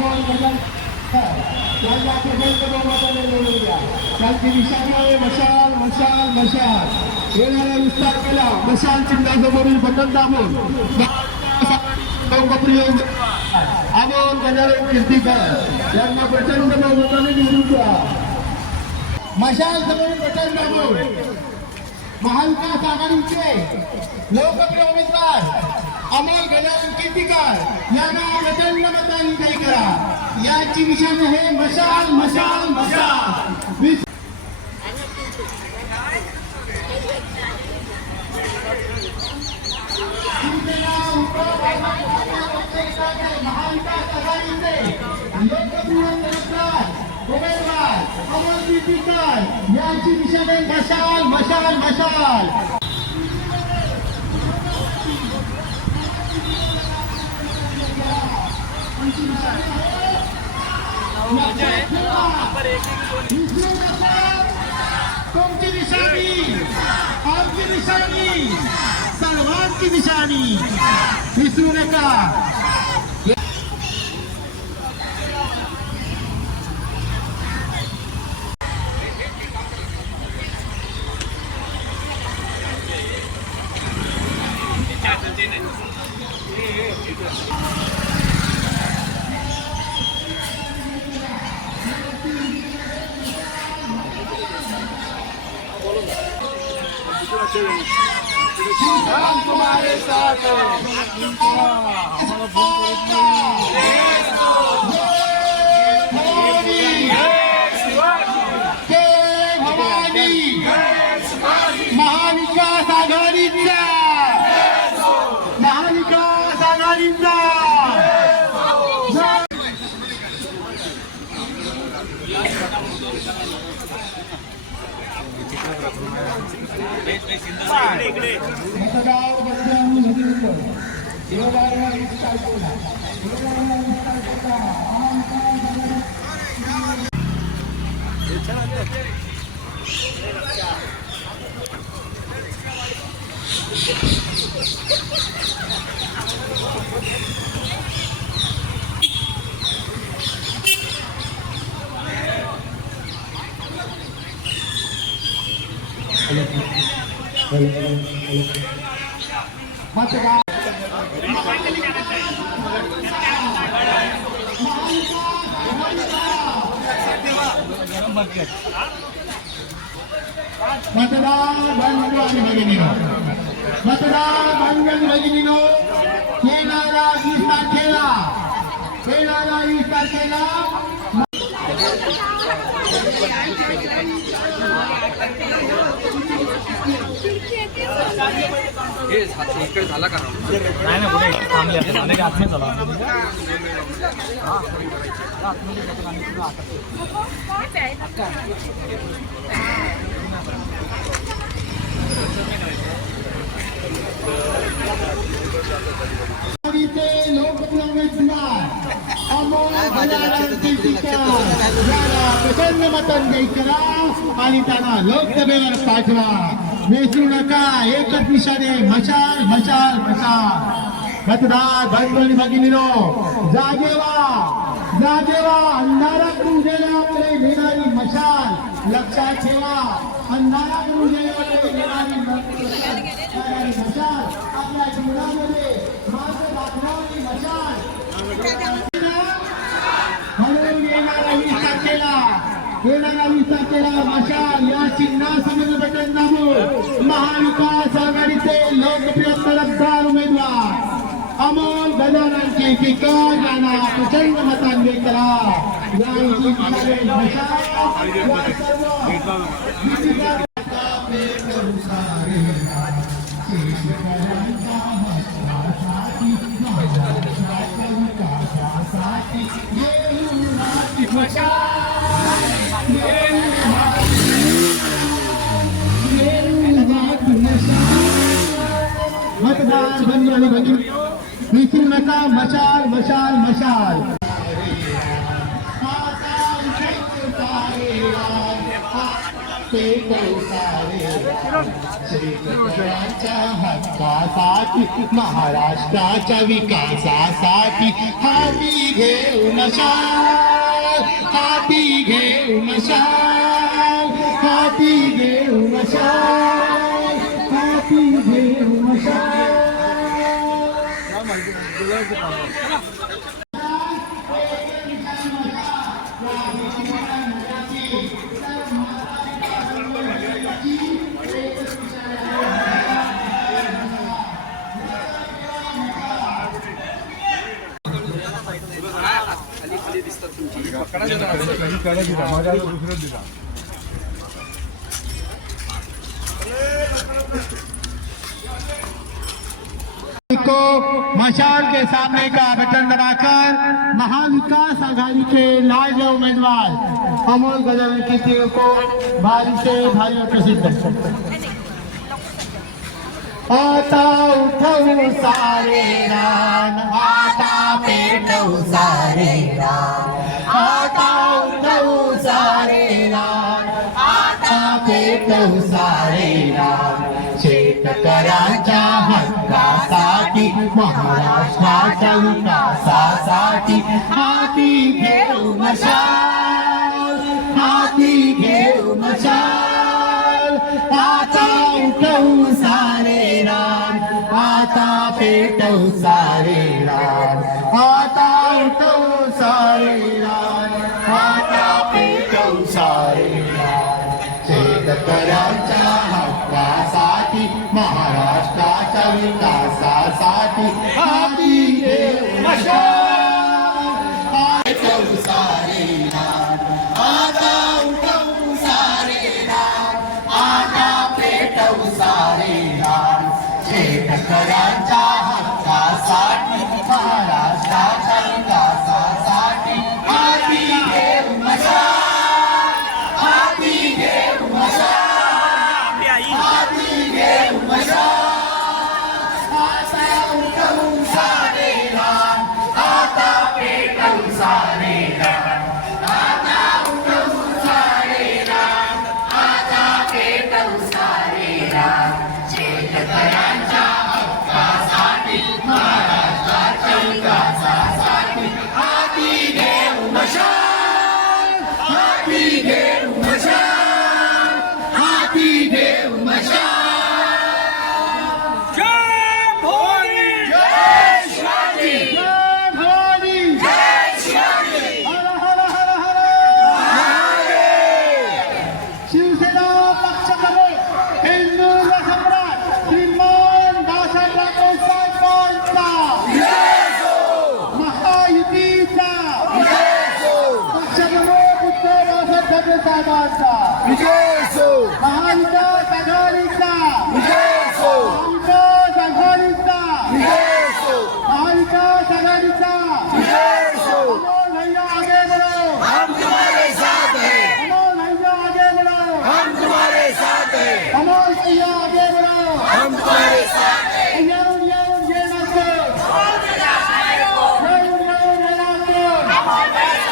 अमोल बजाज त्यांना प्रचंड बहुमताने निवडून द्या. त्यांची निशाणी आहे मशाल मशाल मशाल. येणारा विस्तार केला मशाल चिन्हासमोरील बटन दाबून लोकप्रिय अमोल गजानन कीर्तीकर यांना प्रचंड बहुमताने निवडून द्या. मशाल समोरील बटन दाबून महाविकास आघाडीचे लोकप्रिय उमेदवार अमोल गजानन कीर्तीकर यांना प्रचंड मतांनी विजयी करा. याची निशाणी आहे मशाल मशाल मशाल. महाविकास आघाडीचे लोकप्रिय उमेदवार अमोल कीर्तीकर यांची निशाणी मशाल मशाल मशाल. तुमची निशाणी आमची निशाणी सर्वांची निशाणी विसरू नका. हम तुम्हारे साथ हैं. हमारा फोन महाविकास आघाडीचा महाविकास आघाडीचा मतदार बांधव भगिनीनो येणारा 20 तारखेला इकडे झाला का नाही ना पुढे थांबले आतमध्ये झाला. लोकप्रिय उमेदवार अमोल गजानन कीर्तीकर यांना प्रचंड मतांनी करा आणि त्यांना लोकसभेवर पाठवा. विसरू नका. एकच निशाणे मशाल मशाल मशाल. मतदार बंधू भगिनीनो जागेवा अंधाराकडून उजेडाकडे नेणारी मशाल लक्षात ठेवा. अंधाराकडून उजेडाकडे नेणारी मशाल आपल्या जीवनामध्ये मार्ग दाखवणारी मशाल म्हणून येणारा 20 तारखेला मशाल या चिन्हासमोर बटन दाबून महाविकास आघाडीचे लोकप्रिय तडफदार उमेदवार अमोल गजानन कीर्तीकर यांना प्रचंड मतांनी करा. यांची मतदार बंधू आणि भगिनी विसरू नका. मशाल मशाल मशाल. पेटवू सारे शेतकऱ्यांच्या हक्कासाठी महाराष्ट्राच्या विकासासाठी हाती घेऊन शाल हाती घेऊन शाल हाती घेऊन शाल हाती घेऊन शाल खाली दिसतात तुमची पकडा जरा. को मशाल के सामने का बटन दबाकर महाविकास आघाड़ी के लाइव उम्मीदवार अमोल गजानन कीर्ति को भारी से भारी प्रसिद्ध आता उठवू सारे रान आता पेटवू सारे रान आता उठवू सारे रान आता पेटवू सारे रान शेतकऱ्यांच्या हक्कासाठी महाराष्ट्राच्या विकासासाठी हाती घेऊ मशाल हाती घेऊ मशाल आता उठवू सारे रान आता पेटवू सारे रान आता उठवू सारे रान आता पेटवू सारे रान शेतकऱ्यांच्या हक्कासाठी महाराष्ट्राच्या विकासासाठी हाती घेऊ मशाल पेटवू सारे रान आता उठवू सारे रान आता पेटवू सारे रान शेतकऱ्यांच्या हक्कासाठी महाराष्ट्राच्या विकासासाठी हाती घेऊ मशाल हाती घेऊ मशाल हाती घेऊ मशाल आता उठवू सारे रान आता पेटवू सारे रान आता उठवू सारे रान आता पेटवू सारे रान शेतकऱ्यांच्या हक्कासाठी महाराष्ट्राच्या विकासासाठी हाती घेऊ मशाल हाती घेऊ मशाल हाती घेऊ मशाल जय भवानी जय शिवाजी जय भवानी जय शिवाजी हर हर हर हर शिवसेना पक्षप्रमुख हिंदू सम्राट श्रीमान बाळासाहेब साहेबांचा महायुतीचा पक्षप्रमुख उद्धव बाळासाहेब साहेबांचा महाविकास आघाडीचा महाविकास आघाडीचा महाविकास आघाडीचा अमोल भैया आगे बढ़ो हम तुम्हारे साथ हैं अमोल भैया आगे बढ़ो हम तुम्हारे साथ हैं अमोल भैया आगे बढ़ो हम तुम्हारे साथ हैं येऊन येऊन येणार येऊन येऊन येणार महाविकास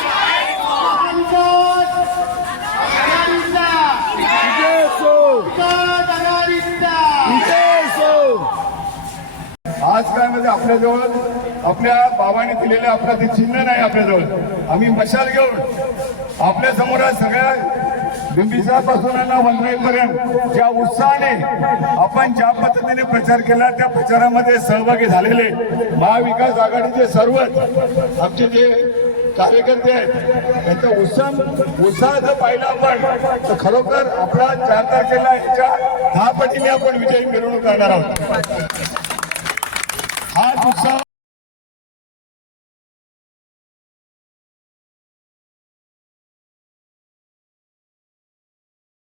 आघाडीचा विकास आघाडीचा आज काय म्हणजे आपल्याजवळ आपल्या बाबांनी दिलेलं आपलं ते चिन्ह नाही आपल्याजवळ आम्ही मशाल घेऊन आपल्या समोर सगळ्या बिंबिसापासून वनराईपर्यंत ज्या उत्साहाने आपण ज्या पद्धतीने प्रचार केला त्या प्रचारामध्ये सहभागी झालेले महाविकास आघाडीचे सर्वच आमचे जे कार्यकर्ते आहेत त्यांचा उत्साह जर पाहिला आपण तर खरोखर आपला 4 तारखेला याच्या 10 पटीने आपण विजयी मिरवणूक करणार आहोत. हा उत्साह